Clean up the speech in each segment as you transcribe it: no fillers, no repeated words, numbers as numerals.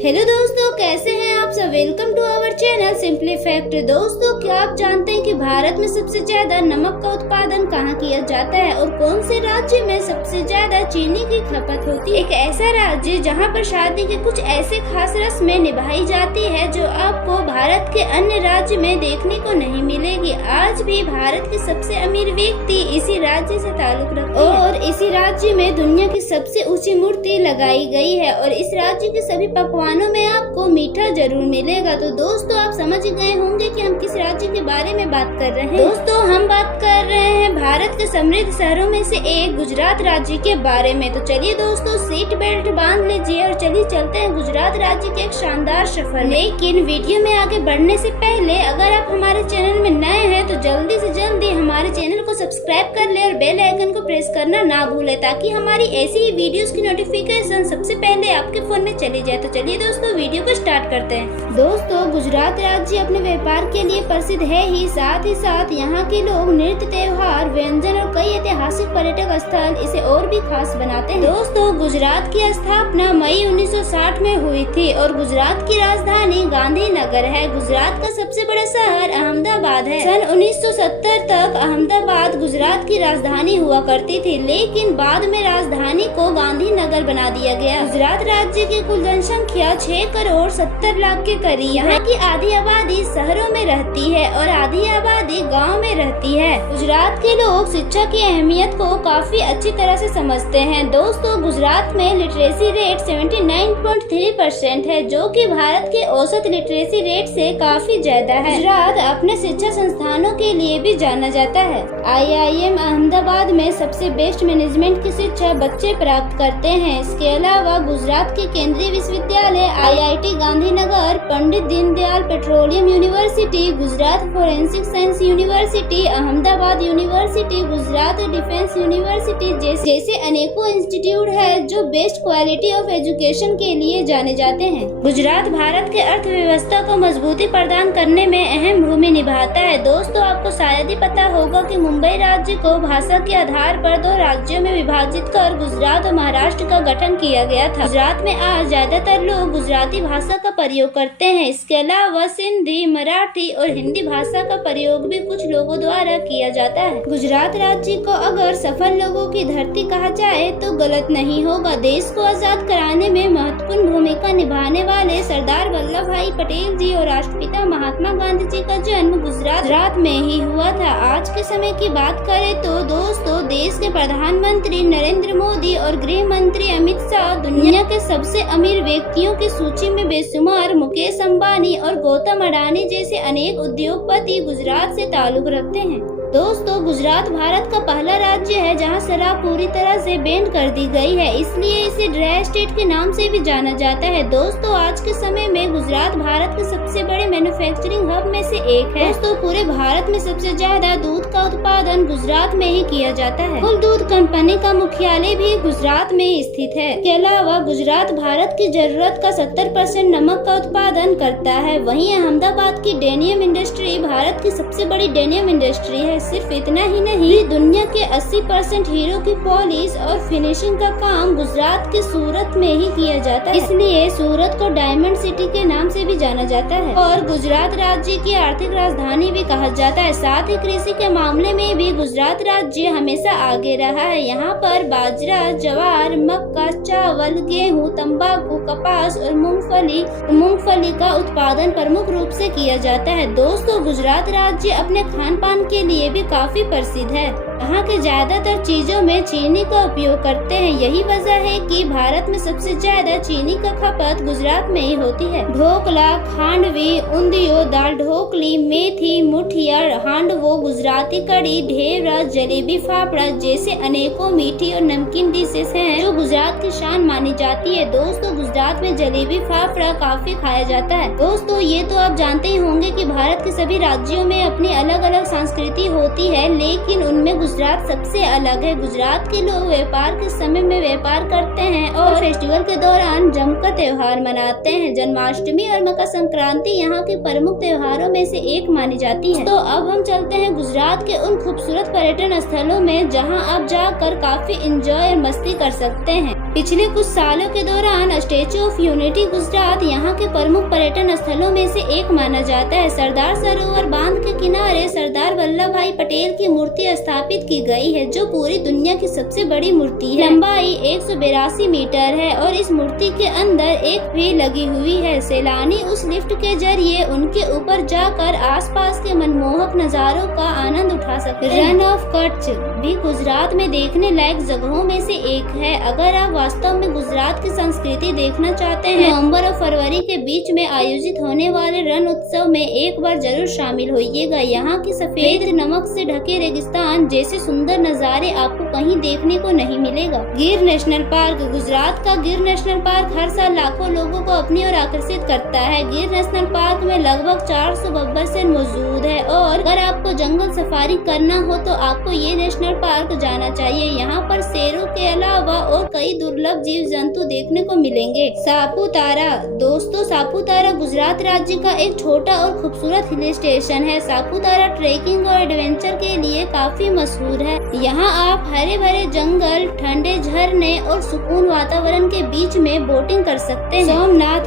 Hello दोस्तों, कैसे हैं आप सब। Welcome to our channel simply fact. दोस्तों, क्या आप जानते हैं कि भारत में सबसे ज्यादा नमक का उत्पादन कहाँ किया जाता है और कौन से राज्य में सबसे ज्यादा चीनी की खपत होती है। एक ऐसा राज्य जहाँ पर शादी के कुछ ऐसे खास रस्में निभाई जाती है जो आपको भारत के अन्य राज्य में देखने को नहीं मिलेगी। आज भी भारत के सबसे अमीर व्यक्ति इसी राज्य से ताल्लुक रखते हैं और इसी राज्य में दुनिया की सबसे ऊंची मूर्ति लगाई गई है और इस राज्य के सभी पकवानों में आपको मीठा जरूर मिलेगा। तो दोस्तों, आप समझ गए होंगे कि हम किस राज्य के बारे में बात कर रहे हैं। दोस्तों, हम बात कर रहे हैं भारत के समृद्ध शहरों में से एक गुजरात राज्य के बारे में। तो चलिए दोस्तों, सीट बेल्ट बांध लीजिए और चलिए चलते हैं गुजरात राज्य के एक शानदार सफर। लेकिन वीडियो में आगे बढ़ने से पहले अगर आप हमारे चैनल में नए हैं तो जल्दी से जल्दी हमारे चैनल को सब्सक्राइब कर ले और बेल आइकन को प्रेस करना ना भूले ताकि हमारी ऐसी ही वीडियोस की नोटिफिकेशन सबसे पहले आपके फोन में चली जाए। तो चलिए दोस्तों, वीडियो को स्टार्ट करते हैं। दोस्तों, गुजरात राज्य अपने व्यापार के लिए प्रसिद्ध है ही साथ यहाँ के लोग नृत्य, त्योहार, व्यंजन और कई ऐतिहासिक पर्यटक स्थल इसे और भी खास बनाते हैं। दोस्तों, गुजरात की स्थापना मई 1960 में हुई थी और गुजरात की राजधानी गांधीनगर है। गुजरात का सबसे बड़ा शहर अहमदाबाद है। सन 1970 तक अहमदाबाद गुजरात की राजधानी हुआ करती थी, लेकिन बाद में राजधानी को गांधीनगर बना दिया गया। गुजरात राज्य की कुल जनसंख्या 6 करोड़ 70 लाख के करीब। यहाँ की आधी आबादी शहरों में रहती है और आधी आबादी गांव में रहती है। गुजरात के लोग शिक्षा की अहमियत को काफी अच्छी तरह से समझते हैं। दोस्तों, गुजरात में लिटरेसी रेट 79.3% है, जो कि भारत के औसत लिटरेसी रेट से काफी ज्यादा है। गुजरात अपने शिक्षा संस्थानों के लिए भी जाना जाता है। IIM अहमदाबाद में सबसे बेस्ट मैनेजमेंट की शिक्षा बच्चे प्राप्त करते हैं। इसके अलावा गुजरात के केंद्रीय विश्वविद्यालय IIT Gandhinagar, Pandit Deendayal petroleum university, Gujarat forensic science university, Ahmedabad university, Gujarat defence university जैसे अनेकों इंस्टीट्यूट है जो बेस्ट क्वालिटी ऑफ एजुकेशन के लिए जाने जाते हैं। गुजरात भारत के अर्थव्यवस्था को मजबूती प्रदान करने में अहम भूमिका निभाता है। दोस्तों, आपको शायद ही पता होगा कि मुंबई राज्य को भाषा के आधार पर 2 राज्यों में विभाजित कर गुजरात और महाराष्ट्र का गठन किया गया था। गुजरात में आज ज्यादातर लोग गुजराती भाषा का प्रयोग करते हैं। इसके अलावा सिंधी, मराठी और हिंदी भाषा का प्रयोग भी कुछ लोगों द्वारा किया जाता है। गुजरात राज्य को अगर सफल लोगों की धरती कहा जाए तो गलत नहीं होगा। देश को आजाद कराने में महत्वपूर्ण भूमिका निभाने वाले सरदार वल्लभ भाई पटेल जी और राष्ट्रपिता महात्मा गांधी जी का जन्म गुजरात में ही हुआ था। आज के समय की बात करें तो दोस्तों, देश के प्रधानमंत्री नरेंद्र मोदी और गृह मंत्री अमित शाह दुनिया के सबसे अमीर व्यक्तियों की सूची में बेशुमार। मुकेश अंबानी और गौतम अडानी जैसे अनेक उद्योगपति गुजरात से ताल्लुक रखते हैं। दोस्तों, गुजरात भारत का पहला राज्य है जहां शराब पूरी तरह से बैन कर दी गई है, इसलिए इसे ड्राई स्टेट के नाम से भी जाना जाता है। दोस्तों, आज के समय में गुजरात भारत के सबसे बड़े मैन्युफैक्चरिंग हब में से एक है। दोस्तों, पूरे भारत में सबसे ज्यादा दूध का उत्पादन गुजरात में ही किया जाता है। कुल दूध कंपनी का मुख्यालय भी गुजरात में ही स्थित है। इसके अलावा गुजरात भारत की जरूरत का 70% नमक का उत्पादन करता है। वहीं अहमदाबाद की डेनियम इंडस्ट्री भारत की सबसे बड़ी डेनियम इंडस्ट्री है। सिर्फ इतना ही नहीं, दुनिया के 80% हीरो की पॉलिश और फिनिशिंग का काम गुजरात के सूरत में ही किया जाता है, इसलिए सूरत को डायमंड सिटी के नाम से भी जाना जाता है और गुजरात राज्य की आर्थिक राजधानी भी कहा जाता है। साथ ही कृषि के मामले में भी गुजरात राज्य हमेशा आगे रहा है। यहाँ पर बाजरा, ज्वार, मक्का, चावल, गेहूँ, तंबाकू, कपास और मूंगफली का उत्पादन प्रमुख रूप से किया जाता है। दोस्तों, गुजरात राज्य अपने खान पान के लिए भी काफी प्रसिद्ध है। यहाँ के ज्यादातर चीजों में चीनी का उपयोग करते हैं। यही वजह है कि भारत में सबसे ज्यादा चीनी का खपत गुजरात में ही होती है। ढोकला, खांडवी, उंधियो, दाल ढोकली, मेथी, मुठिया, हांडवो, गुजराती कड़ी, ढेवरा, जलेबी, फाफड़ा जैसे अनेकों मीठी और नमकीन डिशेस हैं जो गुजरात की शान मानी जाती है। दोस्तों, गुजरात में जलेबी फाफड़ा काफी खाया जाता है। दोस्तों, ये तो आप जानते ही होंगे कि भारत के सभी राज्यों में अपनी अलग अलग संस्कृति होती है, लेकिन उनमें गुजरात सबसे अलग है। गुजरात के लोग व्यापार के समय में व्यापार करते हैं और फेस्टिवल के दौरान जमकर त्योहार मनाते हैं। जन्माष्टमी और मकर संक्रांति यहाँ के प्रमुख त्योहारों में से एक मानी जाती है। तो अब हम चलते हैं गुजरात के उन खूबसूरत पर्यटन स्थलों में जहाँ आप जाकर काफी एंजॉय और मस्ती कर सकते हैं। पिछले कुछ सालों के दौरान स्टैच्यू ऑफ यूनिटी गुजरात यहाँ के प्रमुख पर्यटन स्थलों में से एक माना जाता है। सरदार सरोवर बांध के किनारे सरदार वल्लभ भाई पटेल की मूर्ति स्थापित की गई है, जो पूरी दुनिया की सबसे बड़ी मूर्ति है। लंबाई 182 मीटर है और इस मूर्ति के अंदर एक भी लगी हुई है। सैलानी उस लिफ्ट के जरिए उनके ऊपर जाकर आसपास के मनमोहक नजारों का आनंद उठा सकते हैं। रन ऑफ कच्छ भी गुजरात में देखने लायक जगहों में से एक है। अगर आप वास्तव में गुजरात की संस्कृति देखना चाहते हैं, नवंबर और फरवरी के बीच में आयोजित होने वाले रण उत्सव में एक बार जरूर शामिल होइएगा। यहाँ की सफेद नमक से ढके रेगिस्तान जैसे सुंदर नज़ारे आपको कहीं देखने को नहीं मिलेगा। गिर नेशनल पार्क गुजरात का गिर नेशनल पार्क हर साल लाखों लोगों को अपनी ओर आकर्षित करता है। गिर नेशनल पार्क में लगभग 400 बब्बर शेर मौजूद है और अगर आपको जंगल सफारी करना हो तो आपको ये नेशनल पार्क जाना चाहिए। यहाँ पर शेरों के अलावा और कई दुर्लभ जीव जंतु देखने को मिलेंगे। सापुतारा दोस्तों, सापुतारा गुजरात राज्य का एक छोटा और खूबसूरत हिल स्टेशन है। सापुतारा ट्रेकिंग और एडवेंचर के लिए काफी मशहूर है। यहाँ आप हरे भरे जंगल, ठंडे झरने और सुकून वातावरण के बीच में बोटिंग कर सकते हैं।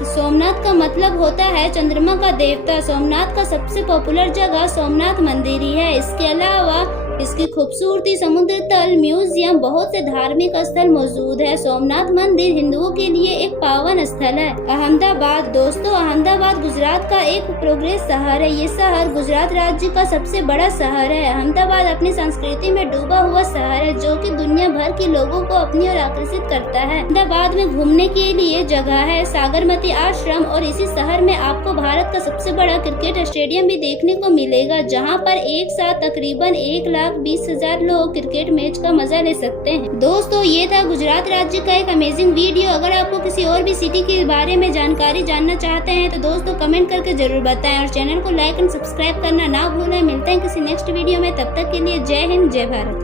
सोमनाथ का मतलब होता है चंद्रमा का देवता। सोमनाथ का सबसे पॉपुलर जगह सोमनाथ मंदिर ही है। इसके अलावा इसकी खूबसूरती, समुद्र तल, म्यूजियम, बहुत से धार्मिक स्थल मौजूद है। सोमनाथ मंदिर हिंदुओं के लिए एक पावन स्थल है। अहमदाबाद दोस्तों, अहमदाबाद गुजरात का एक प्रोग्रेस शहर है। ये शहर गुजरात राज्य का सबसे बड़ा शहर है। अहमदाबाद अपनी संस्कृति में डूबा हुआ शहर है, जो कि दुनिया भर के लोगों को अपनी ओर आकर्षित करता है। अहमदाबाद में घूमने के लिए जगह है, साबरमती आश्रम, और इसी शहर में आपको भारत का सबसे बड़ा क्रिकेट स्टेडियम भी देखने को मिलेगा, जहाँ पर एक साथ तकरीबन 1,20,000 लोग क्रिकेट मैच का मजा ले सकते हैं। दोस्तों, ये था गुजरात राज्य का एक अमेजिंग वीडियो। अगर आपको किसी और भी सिटी के बारे में जानकारी जानना चाहते हैं तो दोस्तों कमेंट करके जरूर बताएं और चैनल को लाइक एंड सब्सक्राइब करना ना भूलें। मिलते हैं किसी नेक्स्ट वीडियो में, तब तक के लिए जय हिंद, जय भारत।